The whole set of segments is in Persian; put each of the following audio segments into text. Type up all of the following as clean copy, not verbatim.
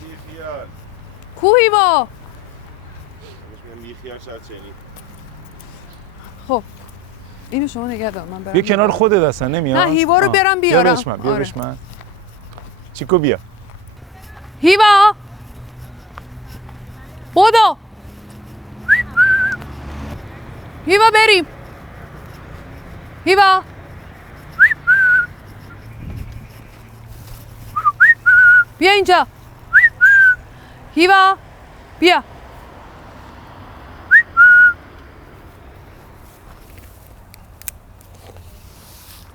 بیخیال کو هیوا؟ بیخیال شاید چنین. خب اینو شما نگه دار، من برم بیا کنار خودت اصلا نمیاد. نه هیوا رو برم بیارم. بیا بهش من. چیکو بیا. هیوا بودو هیوا بریم. هیوا بیا اینجا. هیوا بیا.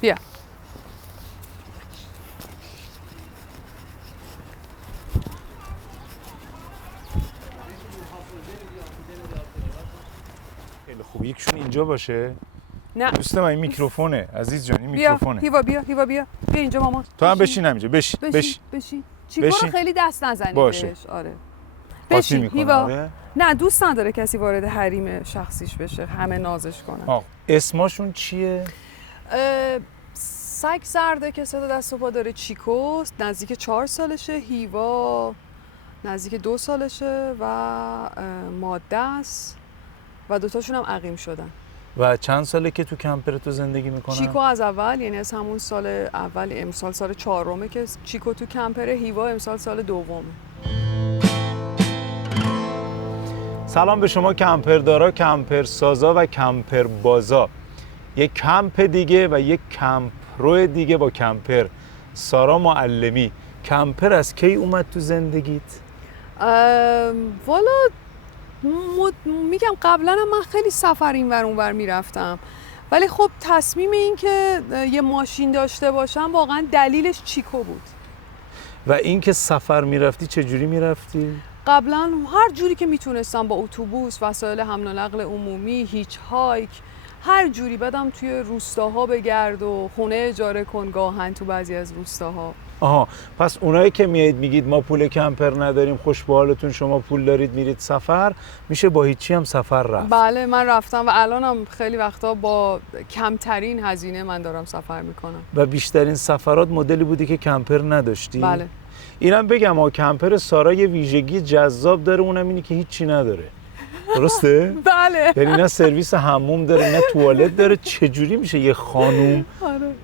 بیا. خیلی خوب یکشون اینجا باشه. نه دوست من این میکروفونه عزیز جان، این بیا میکروفونه. هیوا بیا. هیوا بیا اینجا مامان. تو هم بشین همینجا. بشین. چیکو رو خیلی دست نزنید باشه. بهش. آره قاطی بشین میکنه. هیوا. آره. نه دوست نداره کسی وارد حریم شخصیش بشه، همه نازش کنن. اسمشون چیه؟ سگ زرده که صدا دست و پا داره چیکوست، نزدیک 4 سالشه. هیوا نزدیک 2 سالشه و ماده است و دوتاشون هم عقیم شدن. و چند ساله که تو کمپر تو زندگی میکنن؟ چیکو از اول، یعنی از همون سال اول، امسال سال 4 که چیکو تو کمپره. هیوا امسال سال 2. سلام به شما کمپردارا، کمپرسازا و کمپربازا. یک کمپ دیگه و یک کمپرو دیگه با کمپر. سارا معلمی. کمپر از کی اومد تو زندگیت؟ والا میگم قبلا هم من خیلی سفر این ور اون ور میرفتم، ولی خب تصمیم این که یه ماشین داشته باشم واقعا دلیلش چیکو بود. و این که سفر میرفتی چجوری میرفتی؟ قبلا هر جوری که میتونستم، با اتوبوس، وسایل حمل و نقل عمومی، هیچ هایک، هر جوری. بدم توی روستاها بگرد و خونه اجاره کن گاهن تو بعضی از روستاها. آها، پس اونایی که میایید میگید ما پول کمپر نداریم، خوش به حالتون، شما پول دارید میرید سفر، میشه با هیچی هم سفر رفت. بله من رفتم و الانم خیلی وقتا با کمترین هزینه من دارم سفر میکنم. و بیشترین سفرات مدلی بودی که کمپر نداشتی؟ بله. اینم بگم کمپر سارا یه ویژگی جذاب داره، اونم اینه که هیچی نداره. درسته؟ بله. یعنی نه سرویس حموم داره نه توالت داره. چجوری میشه یه خانوم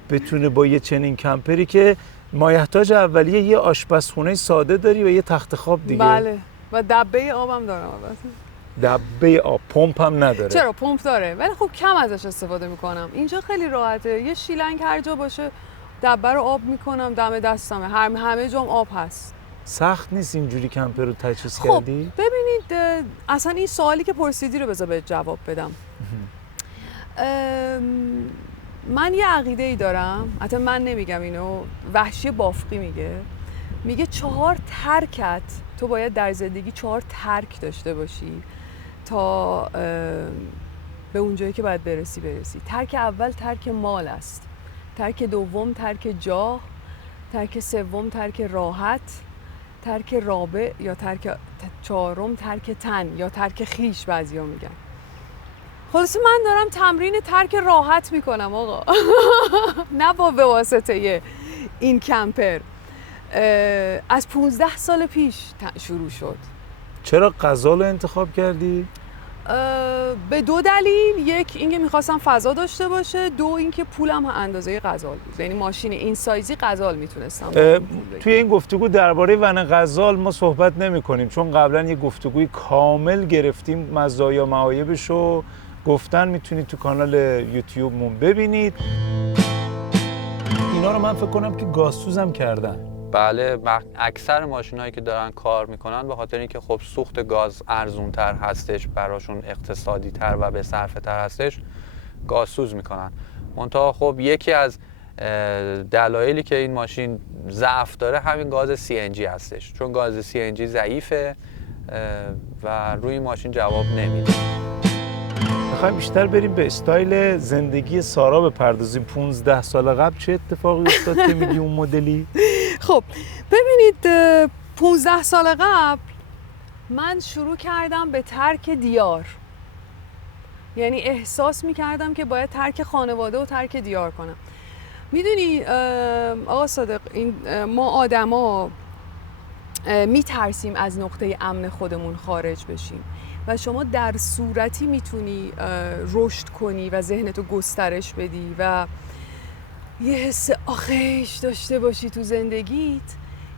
بتونه با یه چنین کمپری که مایحتاج اولیه یه آشپزخونه ساده داری و یه تخت خواب دیگه؟ بله. و دبه آبم دارم البته. دبه آب، پمپ هم نداره. چرا پمپ داره ولی خب کم ازش استفاده میکنم. اینجا خیلی راحته، یه شیلنگ هر جا باشه دبه رو آب میکنم، دم دستمه، همه جام آب هست. سخت نیست اینجوری کمپر رو تجهیز خب کردی؟ ببینید اصلا این سوالی که پرسیدی رو بذار بهت جواب بدم. من یه عقیده ای دارم، حتی من نمیگم اینو، وحشی بافقی میگه 4 ترکت، تو باید در زندگی 4 ترک داشته باشی تا به اونجایی که باید برسی. ترک اول ترک مال است، ترک دوم ترک جاه، ترک سوم ترک راحت، ترک رابع یا ترک 4 ترک تن یا ترک خیش بعضیا میگن. خلاصه من دارم تمرین ترک راحت میکنم آقا. نه با واسطه این کمپر. از 15 سال پیش شروع شد. چرا غزال رو انتخاب کردی؟ به 2 دلیل. یک اینکه میخواستم فضا داشته باشه، 2 اینکه پولم اندازه غزال بود، یعنی ماشین این سایزی غزال میتونستم. توی این گفتگو درباره ون غزال ما صحبت نمی کنیم، چون قبلا یه گفتگوی کامل گرفتیم، مزایا معایبش رو گفتن، میتونید تو کانال یوتیوبمون ببینید. اینا رو من فکر کنم که گازسوزم کردن. بله، اکثر ماشینایی که دارن کار میکنن به خاطر اینکه خب سوخت گاز ارزونتر هستش، براشون اقتصادی تر و به صرفه تر هستش، گازسوز میکنن. منتها خب یکی از دلایلی که این ماشین ضعف داره همین گاز CNG هستش، چون گاز CNG ضعیفه و روی ماشین جواب نمیده. میخوایم بیشتر بریم به استایل زندگی سارا بپردازیم. 15 سال قبل چه اتفاقی افتاد که میگی اون مدلی؟ خب ببینید 15 سال قبل من شروع کردم به ترک دیار، یعنی احساس میکردم که باید ترک خانواده و ترک دیار کنم. میدونی آقا صادق، این ما آدما میترسیم از نقطه امن خودمون خارج بشیم و شما در صورتی میتونی رشد کنی و ذهنتو گسترش بدی و یه حس آخیش داشته باشی تو زندگیت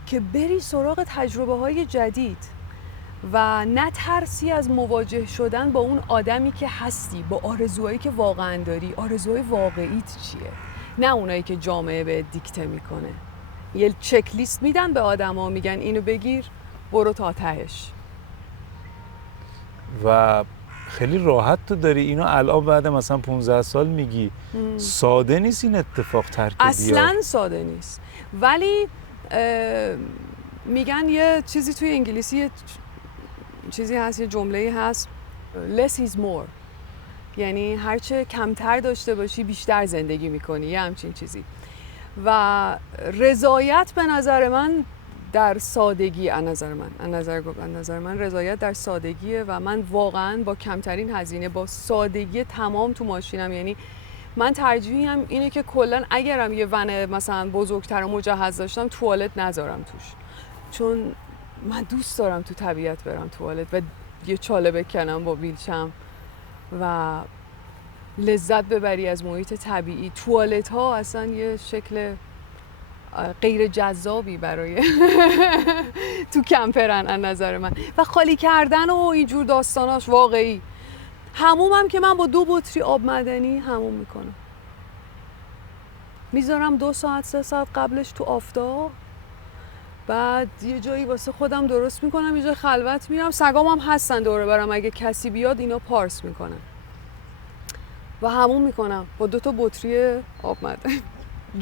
که بری سراغ تجربه های جدید و نترسی از مواجه شدن با اون آدمی که هستی، با آرزوهایی که واقعا داری. آرزوهای واقعیت چیه؟ نه اونایی که جامعه به دیکته میکنه. یه چک لیست میدن به آدما، میگن اینو بگیر برو تا تهش. و خیلی راحت تو داری اینو الان بعد مثلا 15 سال میگی. ساده نیست این اتفاق ترک دیار. اصلاً ساده نیست، ولی میگن یه چیزی توی انگلیسی، یه چیزی هست، یه جمله‌ای هست less is more، یعنی هرچه کمتر داشته باشی بیشتر زندگی میکنی، یه همچین چیزی. و رضایت به نظر من در سادگی، از نظر من رضایت در سادگیه و من واقعا با کمترین هزینه، با سادگی تمام تو ماشینم. یعنی من ترجیحم اینه که کلا اگرم یه ون مثلا بزرگتر و مجهز داشتم توالت نذارم توش، چون من دوست دارم تو طبیعت برم توالت و یه چاله بکنم با ویلچم و لذت ببری از محیط طبیعی. توالت ها اصلا یه شکل غیر جذابی برای تو کمپرن از نظر من، و خالی کردن و اینجور داستاناش واقعی. حمومم که من با 2 بطری آب معدنی حموم میکنم، میذارم 2 ساعت 3 ساعت قبلش تو آفتاب، بعد یه جایی واسه خودم درست میکنم، یه جای خلوت میرم، سگام هم هستن دوره برم، اگه کسی بیاد اینا پارس میکنن و حموم میکنم با 2 تا بطری آب معدنی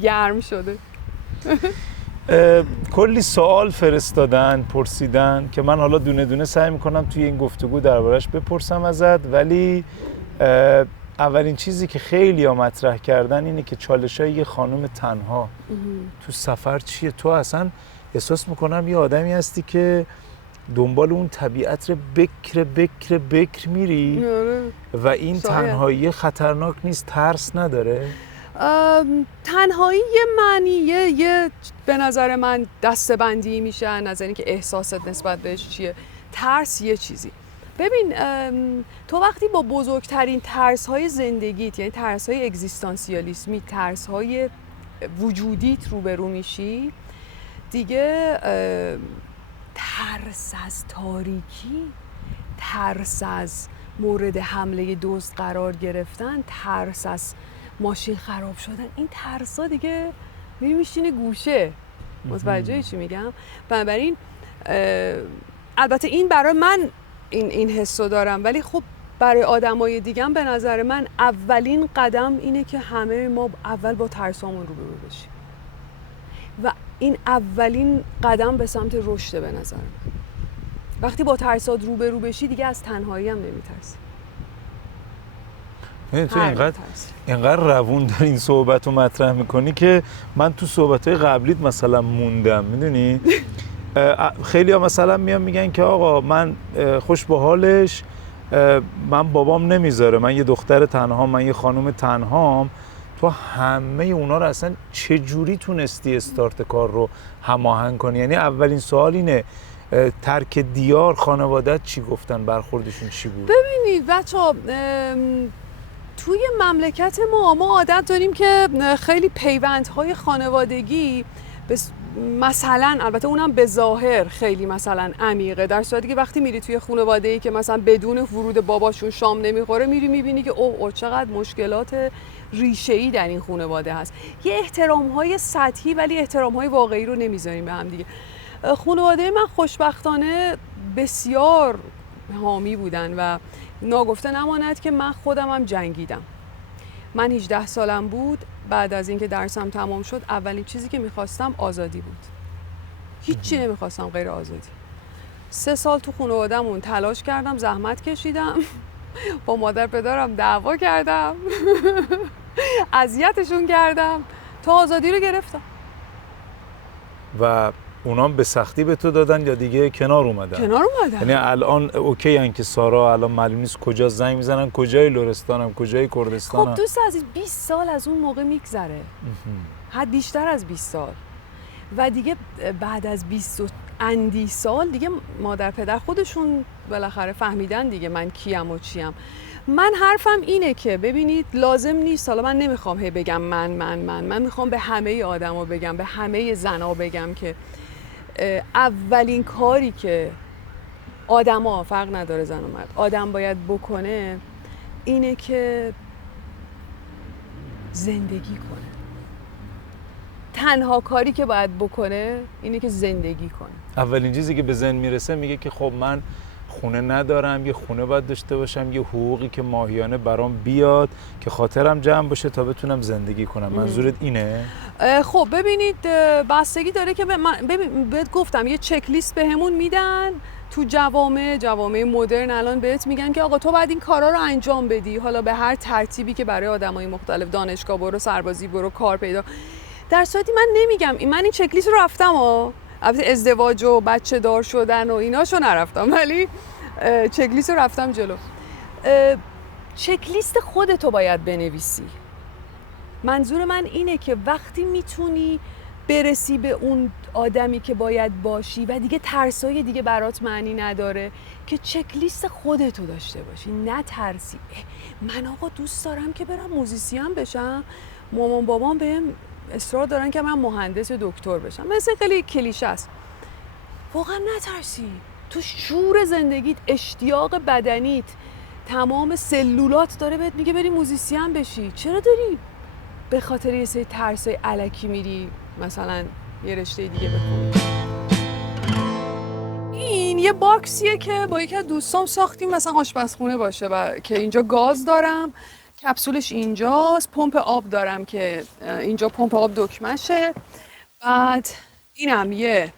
گرم شده. کلی سوال فرستادن، پرسیدن که من حالا دونه دونه سعی میکنم توی این گفتگو دربارش بپرسم ازت، ولی اولین چیزی که خیلی ها مطرح کردن اینه که چالشای یه خانم تنها تو سفر چیه؟ تو اصلا احساس میکنم یه آدمی هستی که دنبال اون طبیعت رو بکر میری و این تنهایی خطرناک نیست؟ ترس نداره؟ تنهایی یه معنی، یه به نظر من دسته‌بندی میشه از نظر اینکه احساست نسبت بهش چیه. ترس یه چیزی. ببین تو وقتی با بزرگترین ترس‌های زندگیت، یعنی ترس‌های اگزیستانسیالیسمی، ترس‌های وجودیت روبرو میشی دیگه، ترس از تاریکی، ترس از مورد حمله دزد قرار گرفتن، ترس از ماشین خراب شدن، این ترسا دیگه میشینه گوشه. متوجه چی میگم؟ بنابراین البته این برای من این حسو دارم، ولی خب برای آدمای دیگه هم به نظر من اولین قدم اینه که همه ما اول با ترسامون روبرو بشیم و این اولین قدم به سمت رشد به نظر من. وقتی با ترسات روبرو بشی دیگه از تنهایی هم نمیترسی. تو اینقدر روون در این صحبت رو مطرح میکنی که من تو صحبتهای قبلیت مثلا موندم، میدونی؟ خیلی ها مثلا میگن که آقا من خوش به حالش، من بابام نمیذاره، من یه دختر تنهام، من یه خانم تنهام. تو همه اونا رو اصلا چجوری تونستی استارت کار رو هماهنگ کنی؟ یعنی اولین سوال اینه، ترک دیار خانوادت چی گفتن؟ برخوردشون چی بود؟ ببینید بچه‌ها، توی مملکت ما عادت داریم که خیلی پیوندهای خانوادگی مثلا، البته اونم به ظاهر خیلی مثلا عمیقه، در صورتی که وقتی میری توی خانواده‌ای که مثلا بدون ورود باباشون شام نمیخوره، میری میبینی که اوه چقدر مشکلات ریشه‌ای در این خانواده هست. یه احترام‌های سطحی ولی احترام‌های واقعی رو نمیذاریم به هم دیگه. خانواده من خوشبختانه بسیار حامی بودن و ناگفته نماند که من خودم هم جنگیدم. من 18 سالم بود، بعد از اینکه درسم تمام شد اولین چیزی که میخواستم آزادی بود. هیچی نمیخواستم غیر آزادی. 3 سال تو خانواده‌مون تلاش کردم، زحمت کشیدم، با مادر پدرم دعوا کردم، اذیتشون کردم تا آزادی رو گرفتم. و اونام به سختی به تو دادن یا دیگه کنار اومدن؟ کنار اومدن. یعنی الان اوکی ان که سارا الان معلوم نیست کجا زنگ میزنن، کجای لرستانم، کجای کردستانم؟ خب دوست عزیز 20 سال از اون موقع میگذره، حد بیشتر از 20 سال، و دیگه بعد از 20 اندی سال دیگه مادر پدر خودشون بالاخره فهمیدن دیگه من کیم و چیم. من حرفم اینه که ببینید لازم نیست، حالا من نمیخوام هی بگم من میخوام به همه آدما بگم، به همه زنا بگم که اولین کاری که آدما، فرق نداره زن و مرد، آدم باید بکنه اینه که زندگی کنه. تنها کاری که باید بکنه اینه که زندگی کنه. اولین چیزی که به ذهن میرسه میگه که خب من خونه ندارم، یه خونه باید داشته باشم، یه حقوقی که ماهیانه برام بیاد که خاطرم جمع باشه تا بتونم زندگی کنم. منظورت اینه؟ خب ببینید بستگی داره که بهت گفتم یه چک لیست بهمون میدن تو جوامع مدرن. الان بهت میگن که آقا تو باید این کارا رو انجام بدی، حالا به هر ترتیبی که برای آدمای مختلف، دانشگاه برو، سربازی برو، کار پیدا. در صورتی من نمیگم من این چک لیست رو رفتم البته ازدواج و بچه دار شدن و ایناشو نرفتم، ولی چک لیست رو رفتم جلو. چک لیست خودتو باید بنویسی. منظور من اینه که وقتی میتونی برسی به اون آدمی که باید باشی و دیگه ترسای دیگه برات معنی نداره، که چک لیست خودتو داشته باشی، نه ترسی. من آقا دوست دارم که برم موزیسین بشم، مامان بابام بهم اصرار دارن که من مهندس یا دکتر بشم. مثل خیلی کلیشه است. واقعا نترسی. تو شور زندگیت، اشتیاق بدنیت، تمام سلولات داره بهت میگه بری موزیسین بشی. چرا داری به خاطر یه سری ترسای الکی میری مثلا یه رشته دیگه بخونی؟ این یه باکسیه که با یکی از دوستام ساختیم مثلا آشپزخونه باشه و که اینجا گاز دارم، کپسولش اینجاست، پمپ آب دارم که اینجا پمپ آب دکمشه، بعد اینم یه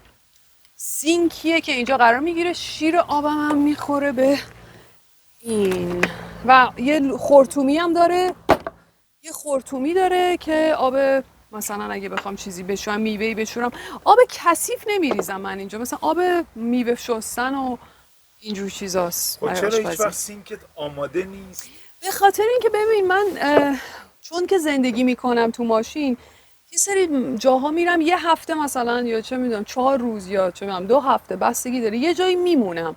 سینکیه که اینجا قرار میگیره، شیر آبم هم میخوره به این، و یه خرطومی هم داره، یه خرطومی داره که آب مثلا اگه بخوام چیزی بشورم، میوه‌ای بشورم، آب کثیف نمیریزم من اینجا، مثلا آب میوه شستن و اینجور چیزاست. خب چرا هیچ وقت سینکت آماده نیست؟ به خاطر اینکه ببین من چون که زندگی میکنم تو ماشین، یه سری جاها میرم یه هفته مثلا یا چه میدونم 4 روز یا چه میدونم 2 هفته، بستگی داره، یه جایی میمونم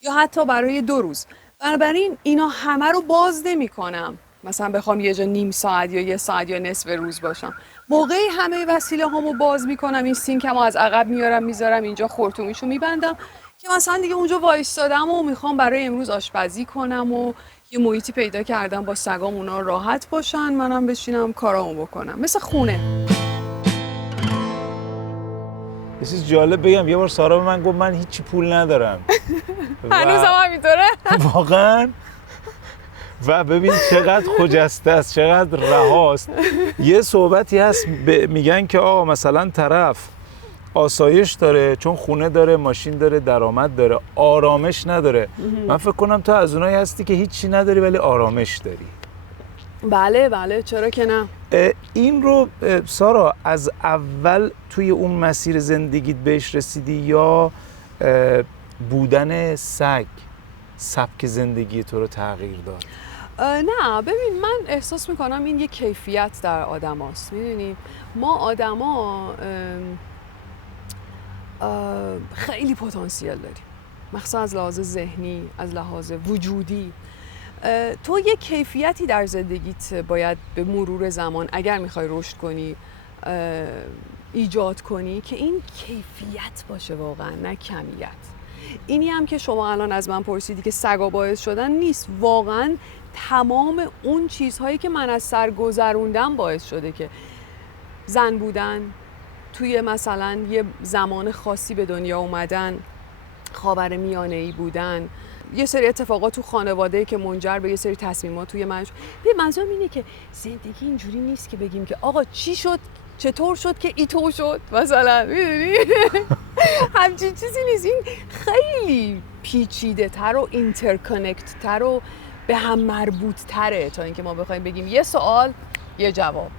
یا حتی برای 2 روز. بنابراین اینا همه رو باز نمیکنم، مثلا بخوام یه جا نیم ساعت یا 1 ساعت یا نصف روز باشم. موقعی همه وسیله هامو باز میکنم، این سینکمو از عقب میارم میذارم اینجا، خرطومیشو میبندم که مثلا دیگه اونجا وایستادم و میخوام برای امروز آشپزی کنم و یه محیطی پیدا کردم با سگام اونا راحت باشن، منم بشینم کارامو بکنم، مثل خونه. یه چیز جالب بگم، یه بار سارا به من گفت من هیچی پول ندارم. هنوز هم همینطوره؟ واقعا؟ و ببین چقدر خجسته است، چقدر رهاست. یه صحبتی هست میگن که آقا مثلا طرف آسایش داره چون خونه داره، ماشین داره، درآمد داره، آرامش نداره. من فکر کنم تو از اونایی هستی که هیچی نداری ولی آرامش داری. بله چرا که نه. این رو سارا از اول توی اون مسیر زندگیت بهش رسیدی یا بودن سگ سبک زندگی تو رو تغییر داد؟ نه ببین من احساس میکنم این یه کیفیت در آدم هاست. میدونی ما آدم ها خیلی پتانسیل داریم، مخصوصا از لحاظ ذهنی، از لحاظ وجودی. تو یه کیفیتی در زندگیت باید به مرور زمان اگر میخوای رشد کنی ایجاد کنی که این کیفیت باشه واقعا، نه کمیت. اینی هم که شما الان از من پرسیدی که سگا باعث شدن، نیست، واقعا تمام اون چیزهایی که من از سر گذروندم باعث شده که زن بودن، توی مثلا یه زمان خاصی به دنیا اومدن، خاور میانه‌ای بودن، یه سری اتفاقات تو خانواده که منجر به یه سری تصمیمات توی من شد. منظورم اینه که زندگی اینجوری نیست که بگیم که آقا چی شد، چطور شد که ایتو شد مثلا، میدونی؟ همچین چیزی نیست. این خیلی پیچیده تر و اینترکانکت تر و به هم مربوط تره تا اینکه ما بخوایم بگیم یه سوال یه جواب.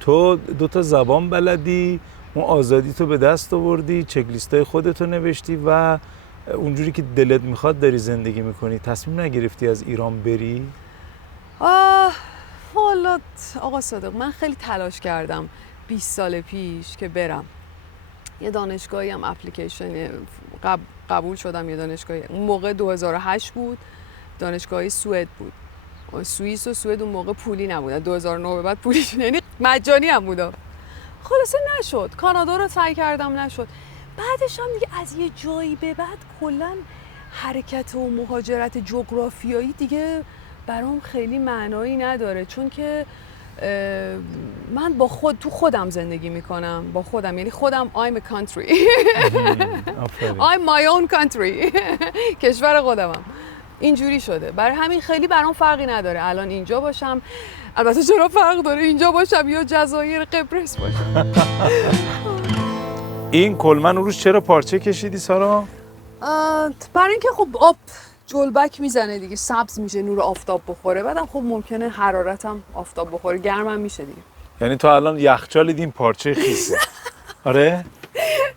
تو 2 زبان بلدی، اون آزادی تو به دست آوردی، چک لیستای خودتو نوشتی و اونجوری که دلت میخواد داری زندگی میکنی. تصمیم نگرفتی از ایران بری؟ والا آقا صادق من خیلی تلاش کردم 20 سال پیش که برم، یه دانشگاهی هم اپلیکیشن قبول شدم. یه دانشگاهی اون موقع 2008 بود، دانشگاهی سوئد بود. سوئیس و سوئد اون موقع پولی نبود، 2009 به بعد پولی شد، یعنی مجانی هم بود. خلاصه نشد. کانادا رو سعی کردم نشد. بعدش هم دیگه از یه جایی به بعد کلا حرکت و مهاجرت جغرافیایی دیگه برام خیلی معنایی نداره، چون که من تو خودم زندگی میکنم، با خودم، یعنی خودم I'm a country I'm my own country کشور خودمم، اینجوری شده. برای همین خیلی برام فرقی نداره الان اینجا باشم. البته چرا فرق داره اینجا باشم یا جزایر قبرس باشم. این کلمن روش چرا پارچه کشیدی سارا؟ برای اینکه خب آب جلبک میزنه دیگه، سبز میشه، نور آفتاب بخوره، بعدم خب ممکنه حرارتم آفتاب بخوره، گرمم میشه دیگه. یعنی تو الان یخچال دیم پارچه خیسه. آره؟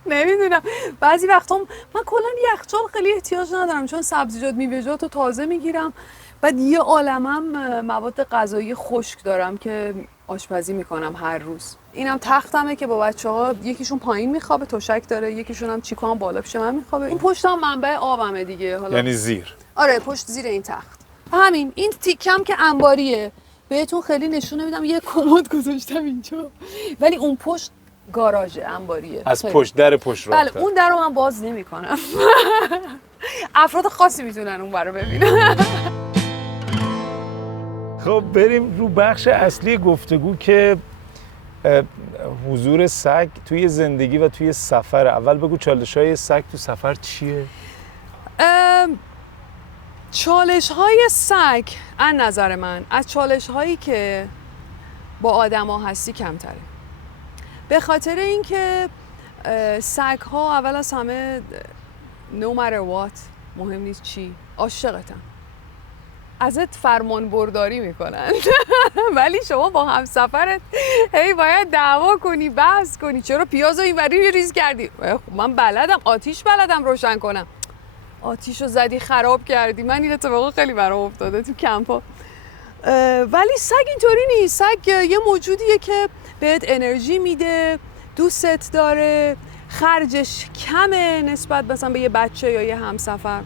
نمیدونم، بعضی وقتا من کلا یخچال خیلی احتیاج ندارم، چون سبزیجات میوه‌جات رو تازه میگیرم. بعد یه عالمم مواد غذایی خشک دارم که آشپزی میکنم هر روز. اینم تختمه که با بچه‌ها یکیشون پایین میخوابه، تشک داره، یکیشون هم چیکام بالا پیش من میخوابه. این پشتم منبع آبمه دیگه. حالا یعنی زیر. آره، پشت زیر این تخت. همین این تیکم که انباریه، بهتون خیلی نشون نمیدم، یه کمد گذاشتم اینجا، ولی اون پشت گاراژه، انباریه. از پشت در پشت راه. بله، اون در رو من باز نمی‌کنم. افراد خاصی میتونن اون رو ببینن. خب بریم رو بخش اصلی گفتگو که حضور سگ توی زندگی و توی سفر. اول بگو چالش‌های سگ تو سفر چیه؟ چالش‌های سگ از نظر من از چالش‌هایی که با آدم‌ها هستی کمتره. به خاطر اینکه سگ‌ها اول از همه no matter what، مهم نیست چی، عاشقتن، ازت فرمان برداری میکنن. ولی شما با همسفرت هی باید دعوا کنی، بحث کنی، چرا پیازو اینوری ریز کردی؟ من بلدم، آتیش بلدم روشن کنم. آتیشو زدی خراب کردی. من این اتفاقا خیلی برام افتاده تو کمپا. ولی سگ اینطوری نیست. سگ یه موجودیه که بهت انرژی میده، دوستت داره، خرجش کمه نسبت مثلا به یه بچه یا یه همسفر،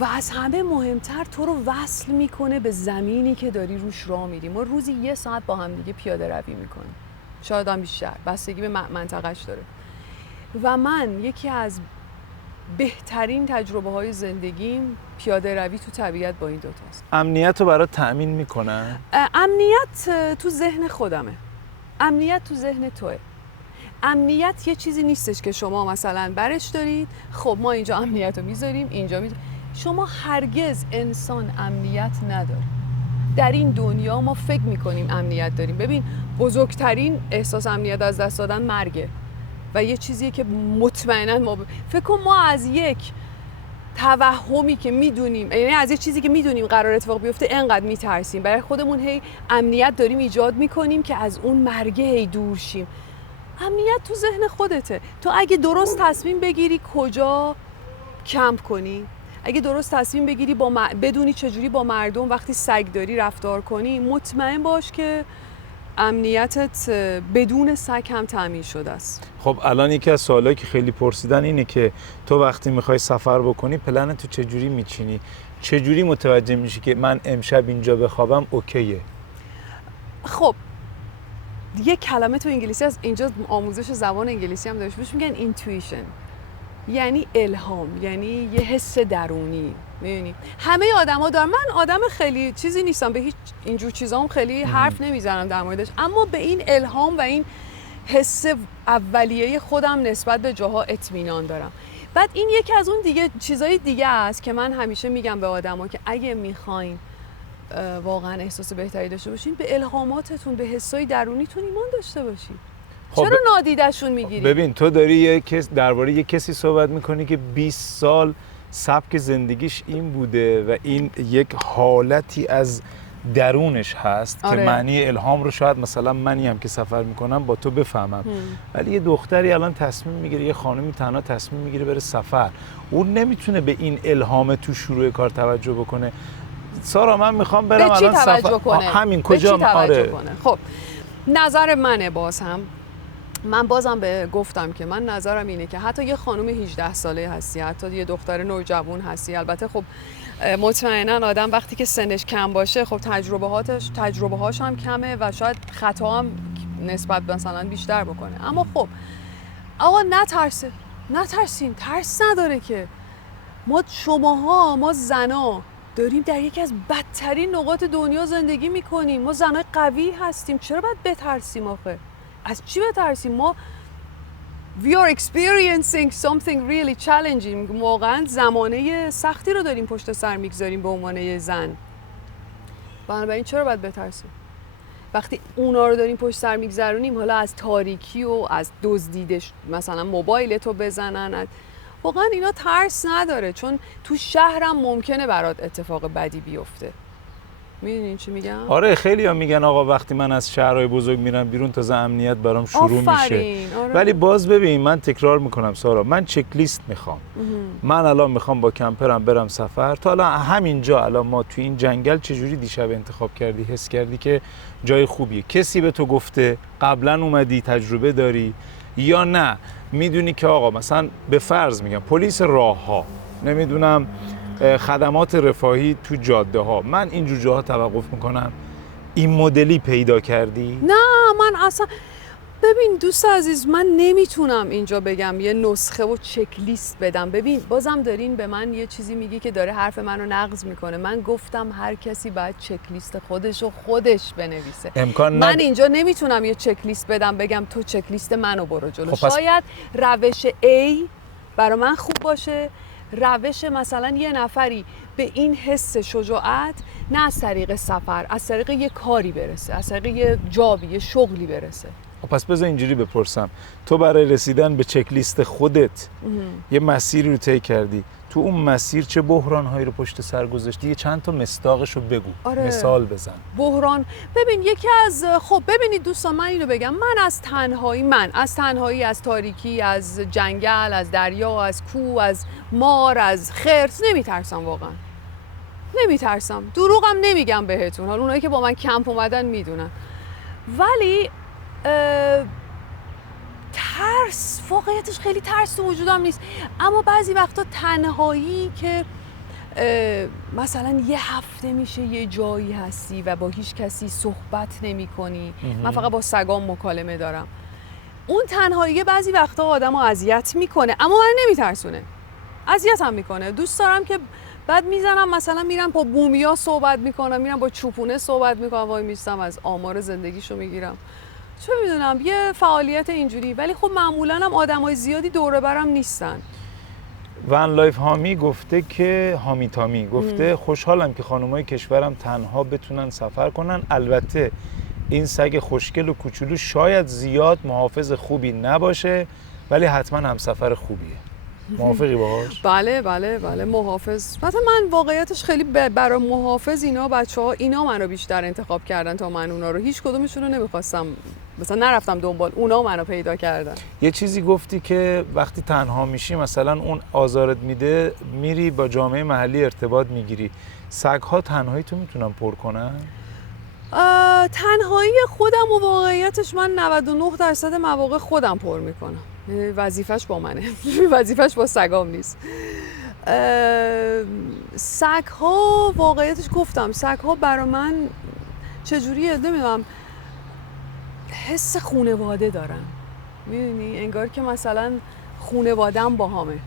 و از همه مهمتر تو رو وصل میکنه به زمینی که داری روش راه میری. ما روزی 1 ساعت با هم دیگه پیاده روی میکنیم، شاید هم بیشتر، بستگی به منطقهش داره. و من یکی از بهترین تجربه های زندگیم پیاده روی تو طبیعت با این دوتاست. امنیت رو برات تأمین میکنن؟ امنیت تو ذهن خودمه، امنیت تو ذهن توه. امنیت یه چیزی نیستش که شما مثلا برش دارید، خب ما اینجا امنیت رو میذاریم، اینجا میذاریم. شما هرگز انسان امنیت نداره. در این دنیا ما فکر میکنیم امنیت داریم. ببین، بزرگترین احساس امنیت از دست دادن مرگه و یه چیزیه که مطمئنا ما فکر کن ما از یک توهمی که میدونیم، یعنی از یه چیزی که میدونیم قرار اتفاق بیفته انقدر میترسیم، برای خودمون هی امنیت داریم ایجاد میکنیم که از اون مرگه هی دور شیم. امنیت تو ذهن خودته. تو اگه درست تصمیم بگیری کجا کمپ کنی، اگه درست تصمیم بگیری بدونی چجوری با مردم وقتی سگ داری رفتار کنی، مطمئن باش که امنیتت بدون سگ هم تامین شده است. خب الان یکی از سوالایی که خیلی پرسیدن اینه که تو وقتی میخوای سفر بکنی پلن تو چجوری میچینی؟ چجوری متوجه میشی که من امشب اینجا بخوابم اوکیه؟ خب یه کلمه تو انگلیسی از اینجا آموزش زبان انگلیسی هم داشت، بهش میگن اینتویشن، یعنی الهام، یعنی یه حس درونی. می‌بینی همه آدما دارن. من آدم خیلی چیزی نیستم، به هیچ اینجور چیزام خیلی حرف نمیزنم در موردش، اما به این الهام و این حس اولیه خودم نسبت به جاها اطمینان دارم. بعد این یکی از اون دیگه چیزای دیگه است که من همیشه میگم به آدما که اگه میخواین واقعا احساس بهتری داشته باشین، به الهاماتتون، به حسای درونیتون ایمان داشته باشین. خب چرا نادیدشون میگیری؟ ببین تو داری درباره یک کسی صحبت میکنی که 20 سال سبک زندگیش این بوده و این یک حالتی از درونش هست. آره. که معنی الهام رو شاید مثلا منی هم که سفر میکنم با تو بفهمم. ولی یه دختری الان تصمیم میگیره، یه خانمی تنها تصمیم میگیره بره سفر، اون نمیتونه به این الهام تو شروع کار توجه بکنه. سارا من میخوام برم الان سفر کنه؟ همین کجا کنه؟ آره. خب نظر منه باز هم من بازم به گفتم که من نظرم اینه که حتی یه خانم 18 ساله هستی، حتی یه دختر نوجوان هستی، البته خب مطمئنا آدم وقتی که سنش کم باشه خب تجربه هاش هم کمه و شاید خطا هم نسبت مثلا بیشتر بکنه. اما خب آقا نترسین، ترس نداره که. ما زنا داریم در یکی از بدترین نقاط دنیا زندگی میکنیم. ما زنای قوی هستیم، چرا باید بترسیم آخه؟ از چی بترسیم؟ ما we are experiencing something really challenging. واقعا زمانه سختی رو داریم پشت سر میگذاریم به عنوان یه زن. بنابراین چرا باید بترسیم؟ وقتی اونا رو داریم پشت سر میگذرونیم، حالا از تاریکی و از دزدیدش مثلا موبایل تو بزنن، واقعا اینا ترس نداره، چون تو شهرم ممکنه برات اتفاق بدی بیفته. میدونین چی میگم؟ آره خیلی ها میگن آقا وقتی من از شهرهای بزرگ میرم بیرون تازه امنیت برام شروع میشه. آره. ولی باز ببین من تکرار میکنم سارا، من چک لیست میخوام. من الان میخوام با کمپرم برم سفر. تا الان همینجا الان ما تو این جنگل چجوری دیشب انتخاب کردی، حس کردی که جای خوبیه؟ کسی به تو گفته؟ قبلا اومدی تجربه داری یا نه میدونی که آقا مثلا به فرض میگم پلیس راهها، نمیدونم خدمات رفاهی تو جاده ها، من اینجور جاها توقف میکنم. این مدلی پیدا کردی؟ نه من اصلا ببین دوست عزیز، من نمیتونم اینجا بگم یه نسخه و چک لیست بدم. ببین بازم دارین به من یه چیزی میگی که داره حرف منو نقض میکنه. من گفتم هر کسی باید چک لیست خودش بنویسه. من اینجا نمیتونم یه چک لیست بدم بگم تو چک لیست منو برو جلو. خب شاید روش A برای من خوب باشه، روش مثلا یه نفری به این حس شجاعت نه از طریق سفر، از طریق یه کاری برسه، از طریق یه جابی، یه شغلی برسه. پس بذار اینجوری بپرسم، تو برای رسیدن به چک لیست خودت یه مسیری رو طی کردی، تو اون مسیر چه بحران‌هایی رو پشت سر گذاشتی؟ چند تا مصداقش رو بگو. آره. مثال بزن. بحران ببین یکی از خب ببینید دوستان، من اینو بگم، من از تنهایی، از تاریکی، از جنگل، از دریا، از کوه، از مار، از خرس نمیترسم. واقعا نمیترسم، دروغم نمیگم بهتون. حالا اونایی که با من کمپ اومدن میدونن. ولی ترس واقعیتش خیلی ترس تو وجودم نیست، اما بعضی وقتا تنهایی که مثلا یه هفته میشه یه جایی هستی و با هیچ کسی صحبت نمی کنی، من فقط با سگام مکالمه دارم، اون تنهایی بعضی وقتا آدمو اذیت میکنه، اما من نمیترسونه، اذیتم میکنه. دوست دارم که بعد میزنم مثلا میرم با بومیا صحبت میکنم، میرم با چوپونه صحبت میکنم، وای میستم از آمار زندگیشو میگیرم، چه میدونم یه فعالیت اینجوری. ولی خب معمولا هم آدمای زیادی دوره برم نیستن. ون لایف هامی گفته که تامی گفته خوشحالم که خانمای کشورم تنها بتونن سفر کنن. البته این سگ خوشگل و کوچولو شاید زیاد محافظ خوبی نباشه، ولی حتما همسفر خوبیه. موافقی باهاش؟ بله محافظ. مثلا من واقعیتش خیلی برای محافظ بچه‌ها اینا منو بیشتر انتخاب کردن تا من اونا رو. هیچ کدومشون رو نمیخواستم، مثلا نرفتم دنبال، اونا منو پیدا کردن. یه چیزی گفتی که وقتی تنها میشی مثلا اون آزارت میده، میری با جامعه محلی ارتباط میگیری. سگ‌ها تنهایی تو میتونن پر کنن؟ تنهایی خودم و واقعیتش من 99% مواقع خودم پر میکنم. وظیفش با منه، وظیفش با سگام نیست. سگ‌ها واقعیتش گفتم، سگ‌ها برای من چجوریه نمیدونم، حس خونواده دارن. میدونی انگار که مثلا خونواده‌ام باهامه.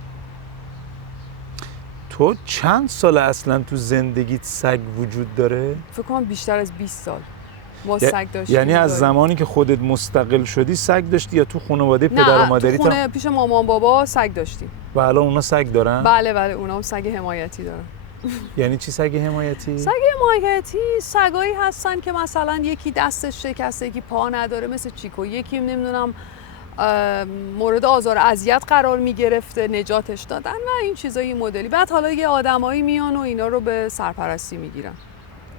تو چند سال اصلا تو زندگیت سگ وجود داره؟ فکر کنم بیشتر از 20 سال ما سگ داشتیم. یعنی از زمانی که خودت مستقل شدی سگ داشتی یا تو خانواده پدر و مادریت؟ نه، تو خونه پیش مامان بابا سگ داشتیم. و الان اونا سگ دارن؟ بله اونا هم سگ حمایتی دارن. یعنی چی سگ حمایتی؟ سگ حمایتی سگایی هستن که مثلا یکی دستش شکسته، یکی پا نداره مثل چیکو، یکی نمیدونم مورد آزار و اذیت قرار میگرفته، نجاتش دادن و این چیزایی مدلی. بعد حالا یه آدمایی میان و اینا رو به سرپرستی میگیرن.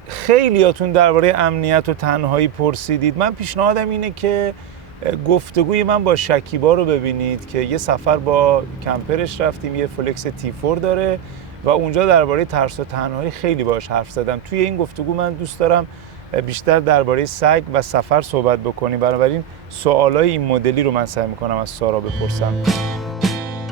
خیلیاتون درباره امنیت و تنهایی پرسیدید. من پیشنهادم اینه که گفتگوی من با شکیبا رو ببینید که یه سفر با کمپرش رفتیم، یه فلکس تی4 داره و اونجا درباره ترس و تنهایی خیلی باهاش حرف زدم. توی این گفتگو من دوست دارم بیشتر درباره سگ و سفر صحبت بکنیم. بنابراین سوالای این مدلی رو من سعی میکنم از سارا بپرسم.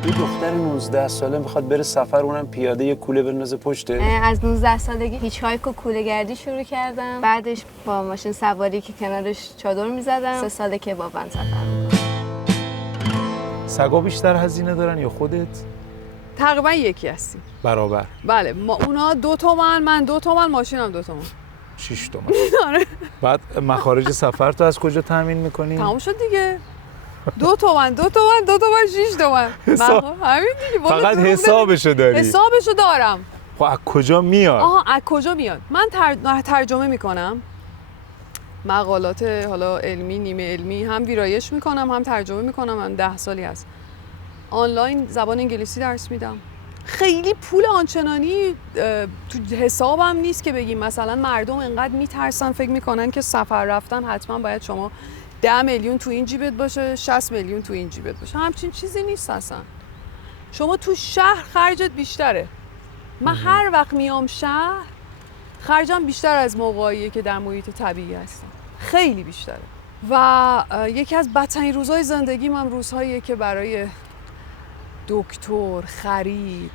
یه دختر 19 ساله میخواد بره سفر، اونم پیاده یه کوله بندازه پشته. از 19 سالگی هیچ‌هایک و کوله گردی شروع کردم. بعدش با ماشین سواری که کنارش چادر می‌زدم. 3 ساله که با ون سفر می‌کنم. سگا بیشتر هزینه دارن یا خودت؟ تقریبا یکی هستیم. برابر. بله اونا 2 تومن، من 2 تومن، ماشینم 2 تومن. 6 تومن. آره. بعد مخارج سفر تو از کجا تامین میکنی؟ تموم شد دیگه. 2 تومن 6 تومن. همین دیگه. فقط حسابشو داری. حسابشو دارم. خب از کجا میاد؟ از کجا میاد؟ من ترجمه میکنم. مقالات حالا علمی، نیمه علمی هم ویرایش میکنم، هم ترجمه میکنم. من 10 سالی هست. آنلاین زبان انگلیسی درس میدم. خیلی پول آنچنانی تو حسابم نیست که بگیم مثلا مردم انقدر میترسن، فکر میکنن که سفر رفتن حتما باید شما 10 میلیون تو این جیبت باشه، 60 میلیون تو این جیبت باشه. همچین چیزی نیست اصلا. شما تو شهر خرجت بیشتره. من هر وقت میام شهر خرجم بیشتر از موقعیه که در محیط طبیعی هستم. خیلی بیشتره. و یکی از بدترین روزهای زندگیم هم روزهاییه که برای دکتر، خرید،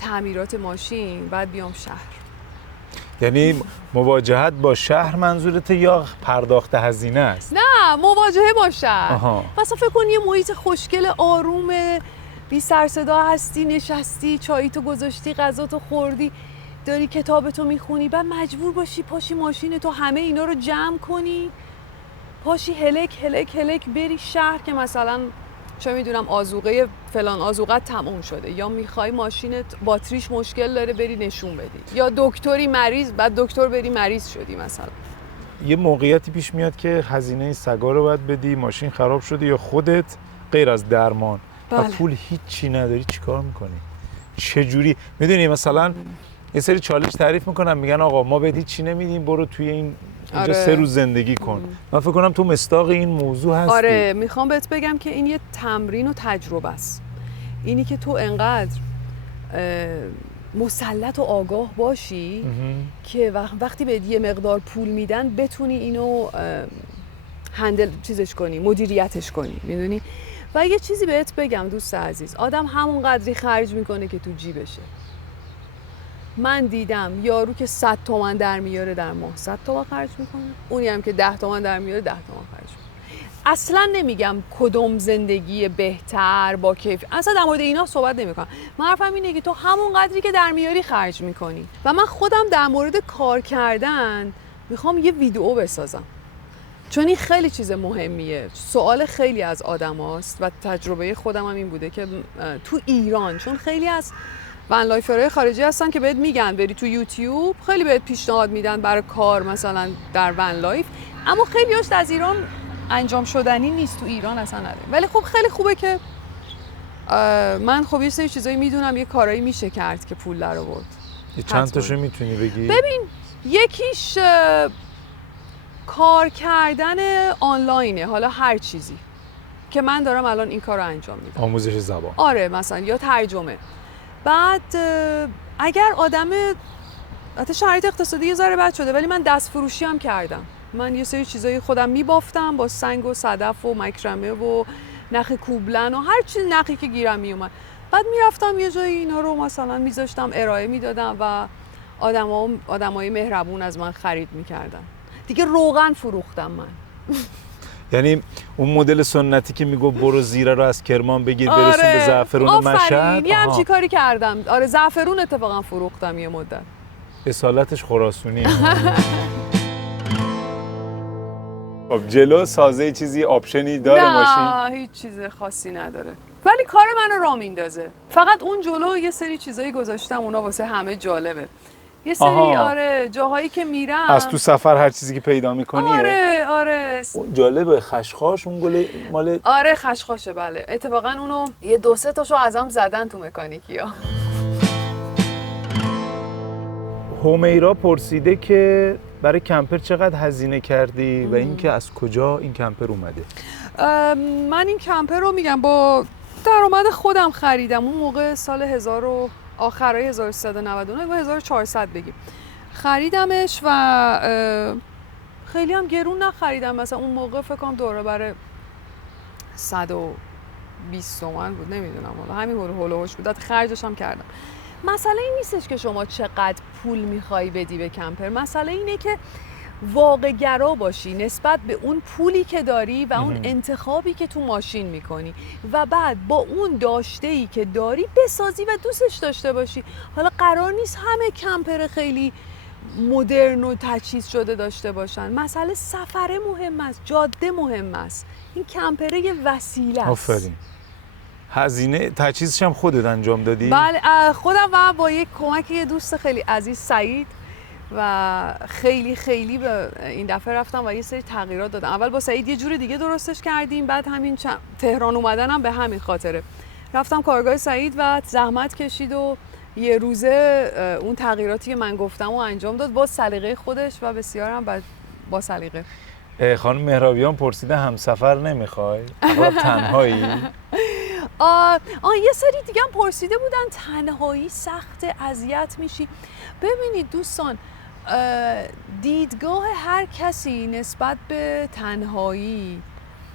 تعمیرات ماشین بعد بیام شهر. یعنی مواجهت با شهر منظورته یا پرداخت هزینه است؟ نه، مواجهه با شهر. آها. مثلا فکر کن یه محیط خوشگل آروم، بی سر صدا هستی، نشستی، چاییتو گذاشتی، غذاتو خوردی، داری کتابتو میخونی، بعد مجبور باشی پاشی ماشینتو همه اینا رو جمع کنی، پاشی هلک بری شهر که مثلا چه میدونم آذوقه فلان آذوقت تموم شده، یا میخوای ماشینت باتریش مشکل داره بری نشون بدی، یا دکتری مریض بعد دکتر بری مریض شدی مثلا. یه موقعیتی پیش میاد که هزینه سگا رو باید بدی، ماشین خراب شده، یا خودت غیر از درمان و پول هیچی نداری، چیکار میکنی؟ چجوری؟ میدونی مثلا یه سری چالش تعریف میکنن، میگن آقا ما بهت هیچی نمیدیم، برو توی اینجا 3 روز زندگی کن. من فکر کنم تو مصداق این موضوع هستی. آره، میخوام بهت بگم که این یه تمرین و تجربه است. اینی که تو انقدر مسلط و آگاه باشی که وقتی بهت یه مقدار پول میدن بتونی اینو هندل چیزش کنی، مدیریتش کنی، میدونی؟ و یه چیزی بهت بگم دوست عزیز، آدم همون قدری خرج میکنه که تو جیبشه. من دیدم یارو که 100 تومن در میاره در ماه 100 تومن خرج میکنه، اونی هم که 10 تومن در میاره 10 تومن خرج میکنه. اصلا نمیگم کدوم زندگی بهتر با کیف، اصلا در مورد اینا صحبت نمیکنم. من حرفم اینه که تو همون قدری که در میاری خرج میکنی. و من خودم در مورد کار کردن میخوام یه ویدیو بسازم، چون این خیلی چیز مهمیه. سوال خیلی از آدم هاست و تجربه خودم هم این بوده که تو ایران، چون خیلی از ون لایفرهای خارجی هستن که بهت میگن بری تو یوتیوب، خیلی بهت پیشنهاد میدن برای کار مثلا در ون لایف، اما خیلی هاش از ایران انجام شدنی نیست، تو ایران اصلا نداره. ولی خب خیلی خوبه که من خب یه سری چیزایی میدونم، یه کارایی میشه کرد که پول در آورد. چند تاشو میتونی بگی؟ ببین، یکیش کار کردن آنلاینه، حالا هر چیزی که من دارم الان این کار رو انجام میدم. آموزش زبان. آره، مثلا یا ترجمه. بعد اگر آدم حتی شرایط اقتصادی یه ذره بد شده، ولی من دست فروشی هم کردم. من یه سری چیزایی خودم میبافتم با سنگ و صدف و مکرمه و نخ کوبلن و هر چیز نخی که گیرم میومد. بعد میرفتم یه جایی اینا رو مثلا میذاشتم ارائه میدادم و آدمای مهربون از من خرید میکردن. دیگه روغن فروختم من. یعنی اون مدل سنتی که میگو برو زیره رو از کرمان بگیر برسون به زعفرون مشهد. یه همچین کاری کردم. آره، زعفرون اتفاقا فروختم یه مدت. اصالتش خراسونیه. خب جلو سازه چیزی آپشنی داره ماشین؟ نه، هیچ چیز خاصی نداره. ولی کار منو راه میندازه. فقط اون جلو یه سری چیزایی گذاشتم، اونا واسه همه جالبه. یه سری آره جاهایی که میرم از تو سفر هر چیزی که پیدا میکنی. آره. جالبه. خشخاش اون گل مال آره، خشخاشه. بله، اتفاقا اونو یه 2-3 تاشو ازم زدن تو مکانیکیا. همیرا پرسیده که برای کمپر چقدر هزینه کردی و اینکه از کجا این کمپر اومده؟ من این کمپر رو میگم با درآمد خودم خریدم. اون موقع سال آخرای 1399 و 1400 بگیم خریدمش و خیلی هم گرون نخریدم، مثلا اون موقع فکر کنم دوره برای 120 تومن بود، نمیدونم حالا همین هولوش بود، خرجش هم کردم. مسئله این نیستش که شما چقدر پول میخوای بدی به کمپر، مسئله اینه که واقع گرا باشی نسبت به اون پولی که داری و اون انتخابی که تو ماشین میکنی و بعد با اون داشته‌ای که داری بسازی و دوستش داشته باشی. حالا قرار نیست همه کمپر خیلی مدرن و تجهیز شده داشته باشن، مسئله سفره مهم است، جاده مهم است، این کمپره یه وسیله است. آفرین. هزینه تجهیزش هم خودت انجام دادی؟ بله خودم و با یک کمک یه دوست خیلی عزیز سعید و خیلی به این دفعه رفتم و یه سری تغییرات دادم. اول با سعید یه جور دیگه درستش کردیم، بعد همین تهران اومدنم به همین خاطره رفتم کارگاه سعید و زحمت کشید و یه روزه اون تغییراتی که من گفتم و انجام داد با سلیقه خودش و بسیار هم با سلیقه. خانم مهرابیان پرسیده همسفر نمیخوای؟ اغلب تنهایی؟ یه سری دیگه هم پرسیده بودن تنهایی سخت، اذیت میشی. ببینید دوستان، دیدگاه هر کسی نسبت به تنهایی،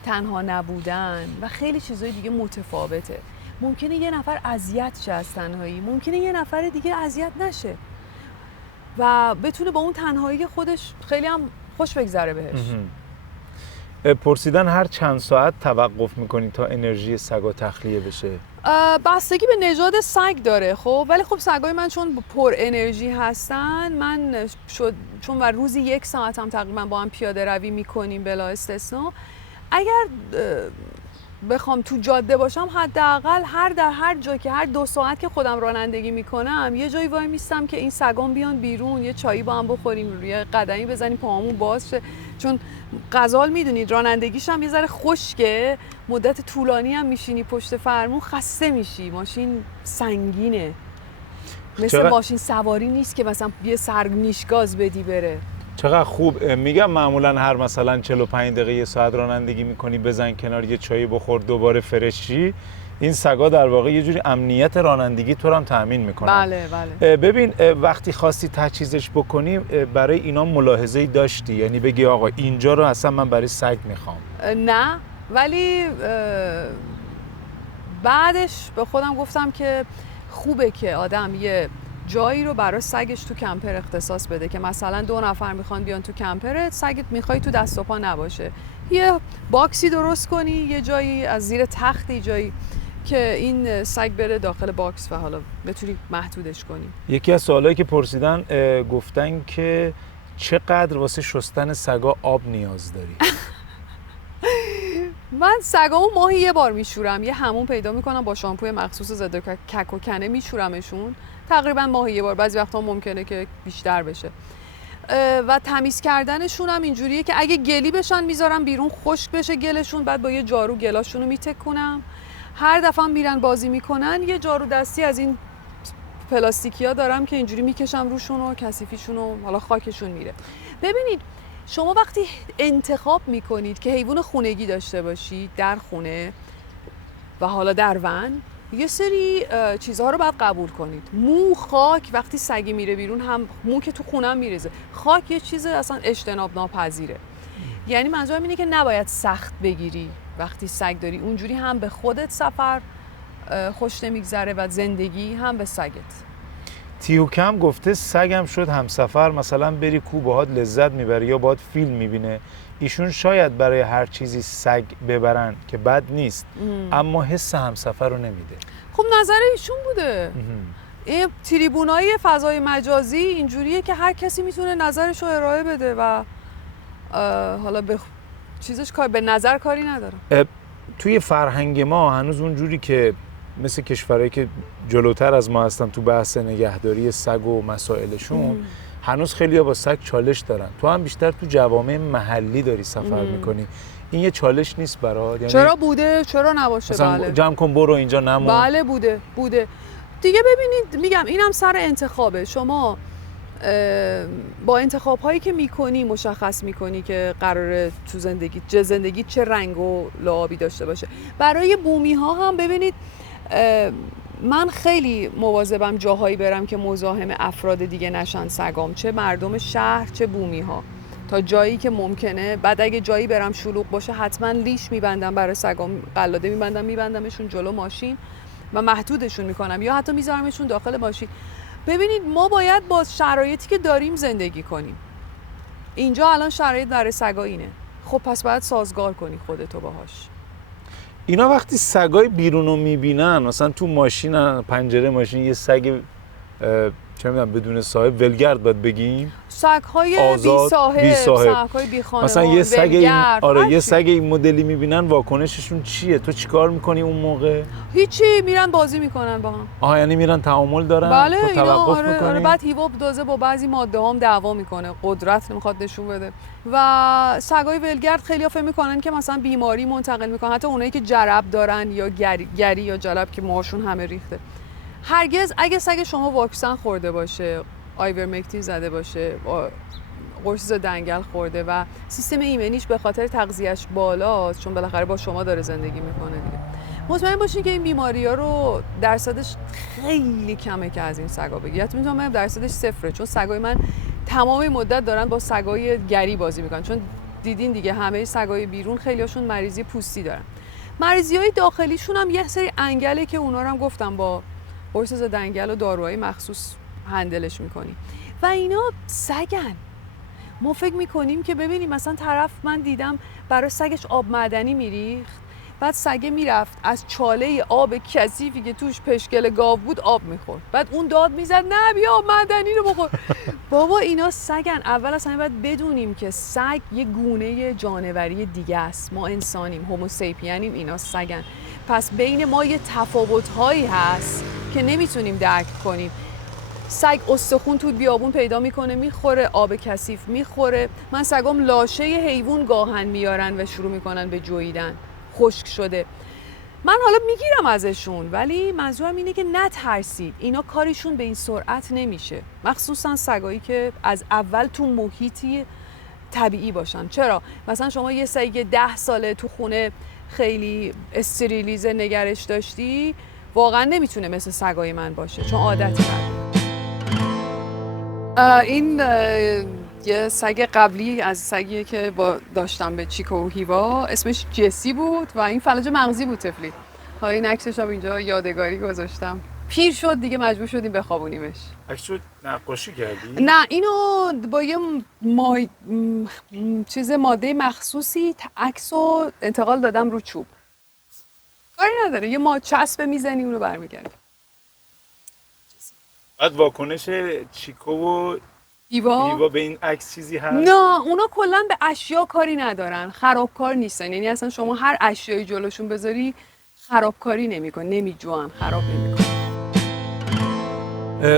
تنها نبودن و خیلی چیزای دیگه متفاوته. ممکنه یه نفر اذیت شه از تنهایی، ممکنه یه نفر دیگه اذیت نشه و بتونه با اون تنهایی خودش خیلی هم خوش بگذره بهش. پرسیدن هر چند ساعت توقف میکنی تا انرژی سگا تخلیه بشه؟ بستگی به نژاد سگ داره. خب ولی خب سگای من چون پر انرژی هستن، من چون و روزی 1 ساعت هم تقریبا با هم پیاده روی میکنیم بلا استثنا، اگر بخوام تو جاده باشم حداقل هر جا که هر 2 ساعت که خودم رانندگی میکنم یه جایی وای میستم که این سگام بیان بیرون، یه چایی با هم بخوریم، روی قدمی بزنیم پاهامون باز شه، چون غزال میدونید رانندگیش هم یه ذره خشکه، مدت طولانی هم میشینی پشت فرمون خسته میشی، ماشین سنگینه، مثل ماشین سواری نیست که مثلا یه سرگمیش گاز بدی بره. چقدر خوب. میگم معمولا هر مثلا 45 دقیقه 1 ساعت رانندگی میکنی بزن کنار یه چایی بخور دوباره فرشی. این سگا در واقع یه جوری امنیت رانندگی تو رو هم تامین میکنن. بله. ببین وقتی خواستی تجهیزش بکنی برای اینا ملاحظه‌ای داشتی؟ یعنی بگی آقا اینجا رو اصلا من برای سگ میخوام؟ نه، ولی بعدش به خودم گفتم که خوبه که آدم یه جایی رو برای سگش تو کمپر اختصاص بده که مثلا 2 نفر میخوان بیان تو کمپرت، سگت میخوای تو دست و پا نباشه، یه باکسی درست کنی، یه جایی از زیر تختی جایی که این سگ بره داخل باکس و حالا بتونی محدودش کنی. یکی از سوالایی که پرسیدن گفتن که چقدر واسه شستن سگا آب نیاز داری؟ من سگامو ماهی 1 بار میشورم، یه همون پیدا میکنم با شامپوی مخصوص ضد کک و کنه میشورمشون تقریبا ماهی 1 بار، بعضی وقتا ممکنه که بیشتر بشه. و تمیز کردنشون هم اینجوریه که اگه گلی بشن میذارم بیرون خشک بشه گلشون، بعد با یه جارو گلاشون رو میتکنم. هر دفعه میرن بازی میکنن یه جارو دستی از این پلاستیکیا دارم که اینجوری میکشم روشون و کثیفیشون و حالا خاکشون میره. ببینید شما وقتی انتخاب میکنید که حیوان خونگی داشته باشید در خونه و حالا در ون، یه سری چیزها رو باید قبول کنید. مو، خاک، وقتی سگی میره بیرون هم مو که تو خونم میریزه، خاک یه چیز اصلا اجتناب ناپذیره. یعنی منظورم اینه که نباید سخت بگیری وقتی سگ داری، اونجوری هم به خودت سفر خوش نمیگذره و زندگی هم به سگت. تیوکم گفته سگم شد همسفر، مثلا بری کو باهات لذت میبره یا باهات فیلم میبینه. ایشون شاید برای هر چیزی سگ ببرن که بد نیست، اما حس همسفر رو نمیده. خب نظر ایشون بوده. این تریبونای فضای مجازی اینجوریه که هر کسی میتونه نظرش رو ارائه بده و حالا به چیزش کار به نظر کاری ندارم. توی فرهنگ ما هنوز اونجوری که مثل کشورهایی که جلوتر از ما هستن تو بحث نگهداری سگ و مسائلشون، هنوز خیلی‌ها با سگ چالش دارن. تو هم بیشتر تو جوامع محلی داری سفر میکنی، این یه چالش نیست برات؟ یعنی چرا بوده، چرا نباشه؟ بله جمع کن برو اینجا نمون. بله بوده دیگه. ببینید میگم اینم سر انتخابه. شما با انتخاب هایی که میکنی مشخص میکنی که قراره تو زندگی چه رنگ و لعابی داشته باشه. برای بومی ها هم ببینید من خیلی مواظبم جاهایی برم که مزاحم افراد دیگه نشن سگام، چه مردم شهر چه بومی ها. تا جایی که ممکنه. بعد اگه جایی برم شلوغ باشه حتما لیش میبندم برای سگام، قلاده میبندمشون جلو ماشین و محدودشون میکنم یا حتی میذارمشون داخل ماشین. ببینید ما باید با شرایطی که داریم زندگی کنیم. اینجا الان شرایط برای سگا اینه، خب پس باید سازگار کنی خودتو باهاش. اینا وقتی سگای بیرونو میبینن، مثلا تو ماشین، پنجره ماشین یه سگ چه میدونم بدون صاحب، ولگرد باید بگیم، سگ‌های آزاد، بی صاحب، سگ‌های بی خانمان، مثلا یه سگ این ولگرد، یه سگ این مدلی میبینن، واکنششون چیه؟ تو چیکار میکنی اون موقع؟ هیچی، میرن بازی میکنن با هم. آها، یعنی میرن تعامل دارن؟ بله تو اینا توقف آره، میکنی؟ آره. بعد هیوا دوزه با بعضی ماده هم دعوا میکنه، قدرت نمیخواد نشون بده. و سگای ولگرد خیلی فکر میکنن که مثلا بیماری منتقل میکنن، حتی اونایی که جرب دارن یا گری یا جلب که موهاشون همه ریخته. هرگز اگه سگ شما واکسن خورده باشه، آیورمکتین زده باشه، قرص ضد دنگل خورده و سیستم ایمنیش به خاطر تغذیه‌اش بالاست، چون بالاخره با شما داره زندگی میکنه دیگه، مطمئن باشین که این بیماری‌ها رو درصدش خیلی کمه که از این سگا بگیرید. حتی میتونم بگم درصدش صفره، چون سگای من تمام مدت دارن با سگای گری بازی میکنن، چون دیدین دیگه همه سگای بیرون خیلیاشون مریضی پوستی دارن. مریضی‌های داخلیشون هم یه سری انگله که اونا رو هم گفتم با قرص ضد دنگل و داروهای مخصوص هندلش میکنی و اینا سگن. ما فکر میکنیم که ببینیم مثلا طرف، من دیدم برای سگش آب معدنی میریخت، بعد سگه میرفت از چاله آب کثیفی که توش پشکل گاو بود آب میخورد، بعد اون داد میزد نه بیا آب معدنی رو بخور. بابا اینا سگن. اول اصلا باید بدونیم که سگ یه گونه جانوری دیگه است، ما انسانیم، هوموسیپینیم، اینا سگن. پس بین ما یه تفاوت‌هایی هست که نمیتونیم درک کنیم. سگ استخون تو بیابون پیدا میکنه میخوره، آب کثیف میخوره. من سگام لاشه حیوان گاهن میارن و شروع میکنن به جویدن، خشک شده. من حالا میگیرم ازشون، ولی منظورم اینه که نترسید، اینا کاریشون به این سرعت نمیشه، مخصوصا سگایی که از اول تو محیطی طبیعی باشن. چرا؟ مثلا شما یه سگی 10 ساله تو خونه خیلی استریلیزه نگرش داشتی، واقعا نمیتونه مثل سگای من باشه، چون عادت کرده. این یه سگ قبلی از سگیه که داشتم به چیکو و هیوا، اسمش جسی بود و این فلج مغزی بود طفلی. حالا این عکسش هم اینجا یادگاری گذاشتم. پیر شد دیگه، مجبور شدیم بخوابونیمش. عکسو نقاشی کردی؟ نه، اینو با یه چیز ماده مخصوصی عکسو انتقال دادم رو چوب. کاری نداره، یه چسب میزنی اونو برمیگردی. بعد واکنش چیکو و هیوا به این عکس چیزی هست؟ نه، اونا کلا به اشیا کاری ندارن، خرابکار نیستن. یعنی اصلا شما هر اشیایی جلوشون بذاری خرابکاری نمیکن، نمیجوان، خراب نمیکن.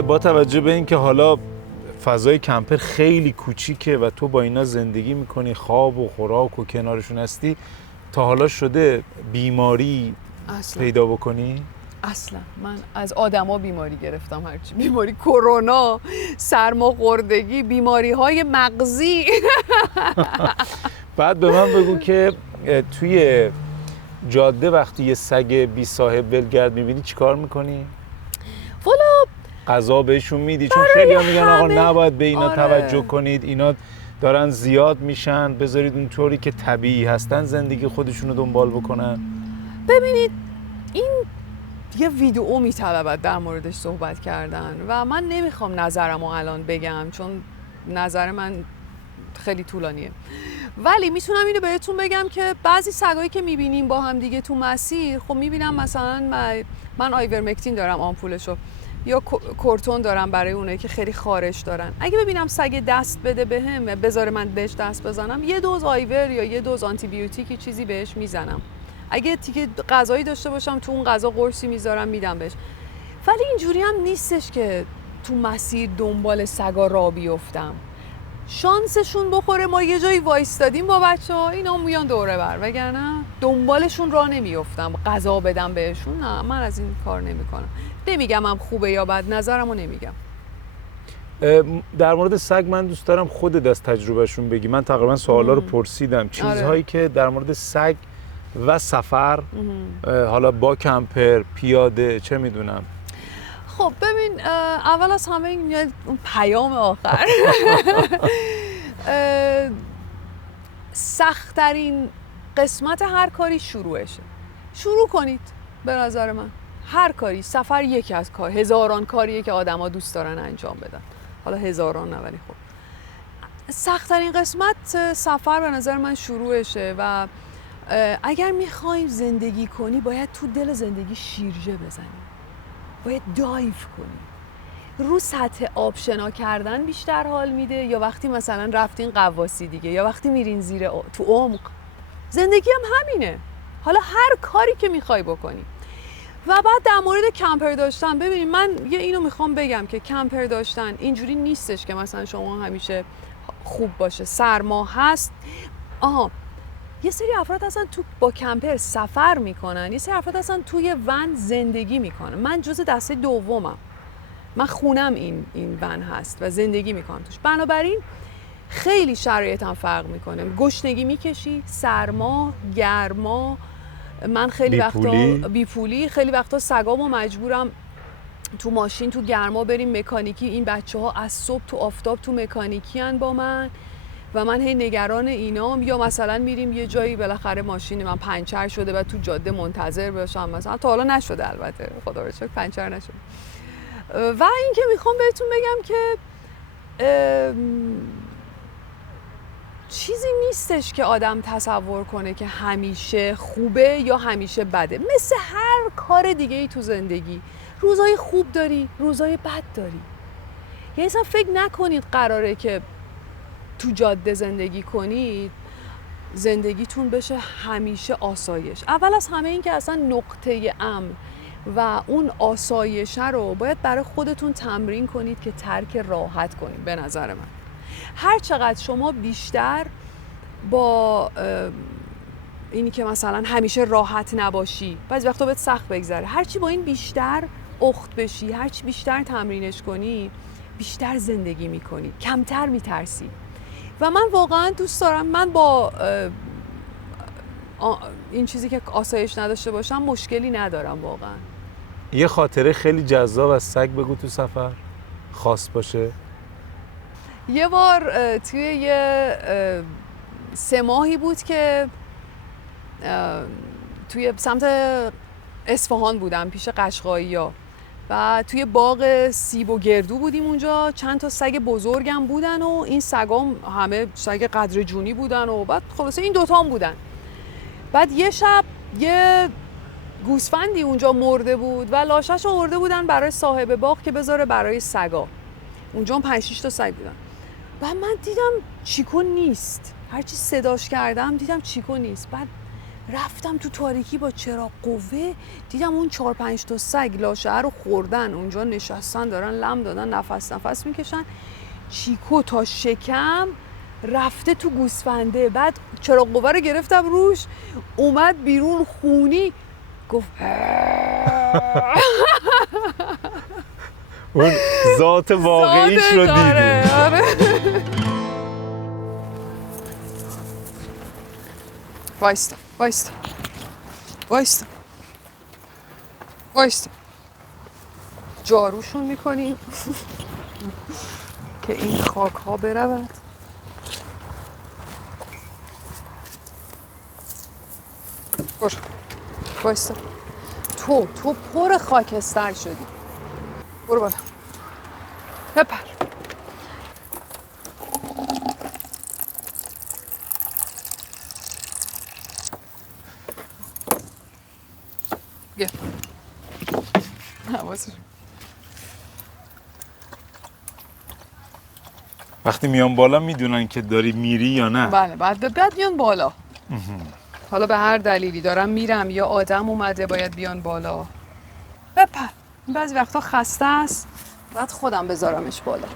با توجه به اینکه حالا فضای کمپر خیلی کوچیکه و تو با اینا زندگی میکنی، خواب و خوراک و کنارشون هستی، تا حالا شده بیماری اصلا پیدا بکنی؟ اصلا من از آدما بیماری گرفتم، هرچی بیماری، کرونا، سرماخوردگی، بیماری‌های مغزی. بعد به من بگو که توی جاده وقتی یه سگ بی صاحب ولگرد میبینی چیکار میکنی؟ والا غذا بهشون میدی؟ چون خیلی ها میگن آقا نباید به اینا آره. توجه کنید، اینا دارن زیاد میشن، بذارید اونطوری که طبیعی هستن زندگی خودشونو دنبال بکنن. ببینید این یه ویدئو میطلبد در موردش صحبت کردن و من نمیخوام نظرمو الان بگم، چون نظر من خیلی طولانیه، ولی میتونم اینو بهتون بگم که بعضی سگایی که میبینیم با هم دیگه تو مسیر، خب میبینم مثلا من آیورمکتین دارم آمپولشو، یا کورتون دارم برای اونایی که خیلی خارش دارن. اگه ببینم سگ دست بده بهم و بذاره من بهش دست بزنم، یه دوز آیور یا یه دوز آنتی بیوتیکی چیزی بهش میزنم. اگه تیکه غذایی داشته باشم تو اون غذا قرصی میذارم میدم بهش. ولی اینجوری هم نیستش که تو مسیر دنبال سگا راه بیفتم. شانسشون بخوره ما یه جایی وایستادیم با بچه‌ها، اینا میان دوره بر، وگرنه دنبالشون راه نمیافتم غذا بدم بهشون. نه، من از این کار نمیکنم. نمیگم هم خوبه یا بد، نظرمو نمیگم. در مورد سگ من دوست دارم خودت از تجربهشون بگی. من تقریبا سوالا رو پرسیدم، چیزهایی که در مورد سگ و سفر، حالا با کمپر، پیاده، چه میدونم. خب ببین، اول از همه این اون پیام آخر. سخت‌ترین قسمت هر کاری شروعشه. شروع کنید به نظر من. هر کاری، سفر یکی از کار، هزاران کاریه که آدما دوست دارن انجام بدن. حالا هزاران نه ولی خب سخت‌ترین قسمت سفر به نظر من شروعشه و اگر میخوایم زندگی کنی باید تو دل زندگی شیرجه بزنی، باید دایو کنی. رو سطح آب شنا کردن بیشتر حال میده یا وقتی مثلا رفتین غواصی دیگه، یا وقتی میرین زیر تو عمق. زندگی هم همینه، حالا هر کاری که میخوای بکنی. و بعد در مورد کمپر داشتن، ببینید من یه اینو میخوام بگم که کمپر داشتن اینجوری نیستش که مثلا شما همیشه خوب باشه. سرما هست. یه سری افراد اصلا تو با کمپر سفر میکنن، یه سری افراد اصلا توی ون زندگی میکنن. من جز دسته دومم، من خونم این ون هست و زندگی میکنم توش. بنابراین خیلی شرایطم فرق میکنه. گشنگی میکشی، سرما، گرما. من خیلی وقتا بیپولی، خیلی وقتا سگامو مجبورم تو ماشین تو گرما بریم مکانیکی. این بچه‌ها از صبح تو آفتاب تو مکانیکی ان با من و من هی نگران اینام. یا مثلا میریم یه جایی بالاخره ماشین من پنچر شده و تو جاده منتظر باشم، مثلا تا حالا نشده البته، خدا رو شکر پنچر نشده. و اینکه میخوام بهتون بگم که چیزی نیستش که آدم تصور کنه که همیشه خوبه یا همیشه بده. مثل هر کار دیگه ای تو زندگی روزای خوب داری، روزای بد داری. یعنی اصلا فکر نکنید قراره که تو جاده زندگی کنید زندگیتون بشه همیشه آسایش. اول از همه این که اصلا نقطه امن و اون آسایشه رو باید برای خودتون تمرین کنید که ترک راحت کنید. به نظر من هر چقدر شما بیشتر با اینی که مثلا همیشه راحت نباشی، بعضی وقتا بهت سخت بگذره، هرچی با این بیشتر اخت بشی، هرچی بیشتر تمرینش کنی، بیشتر زندگی میکنی، کمتر میترسی. و من واقعا دوست دارم، من با این چیزی که آسایش نداشته باشم مشکلی ندارم واقعا. یه خاطره خیلی جذاب از سگ بگو تو سفر خاص باشه. یه بار توی یه 3 ماهی بود که توی سمت اصفهان بودم پیش قشقایی‌ها و توی باغ سیب و گردو بودیم اونجا. چند تا سگ بزرگم بودن و این سگام همه سگ قدر جونی بودن و بعد خلاصه این دوتا هم بودن. بعد یه شب یه گوسفندی اونجا مرده بود و لاشش رو آورده بودن برای صاحب باغ که بذاره برای سگا. اونجا 5-6 تا سگ بودن. بعد من دیدم چیکو نیست، هرچی صداش کردم دیدم چیکو نیست. بعد رفتم تو تاریکی با چراغ قوه، دیدم اون 4-5 تا سگ لاشه رو خوردن، اونجا نشستن دارن لم دادن، نفس میکشن. چیکو تا شکم رفته تو گوسفنده. بعد چراغ قوه رو گرفتم روش، اومد بیرون خونی گفت اون ذات واقعیش رو دیدی. آره. وایستا جاروشون میکنیم که این خاک ها برود. وایستا تو پر خاکستر شدی. برو بالا بپر. بیا حواسش. وقتی میان بالا میدونن که داری میری یا نه؟ بله بعد بیان بالا. حالا به هر دلیلی دارم میرم یا آدم اومده باید بیان بالا. بپر. بعضی وقتا خسته است بعد خودم بذارمش بالا.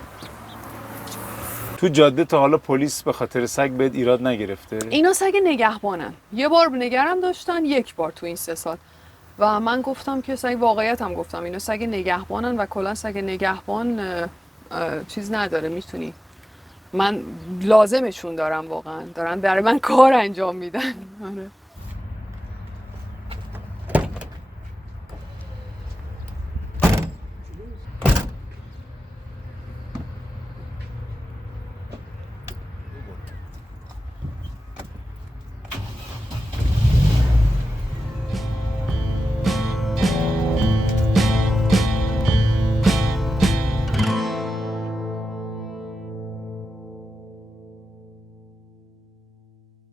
تو جاده تا حالا پلیس به خاطر سگ بهت ایراد نگرفته؟ اینا سگ نگهبانن. یه بار نگرم داشتن، یک بار تو این 3 سال. و من گفتم که سگ، واقعیت هم گفتم اینا سگ نگهبانن و کلا سگ نگهبان چیز نداره، میتونی من لازمشون دارم، واقعا دارن برای من کار انجام میدن.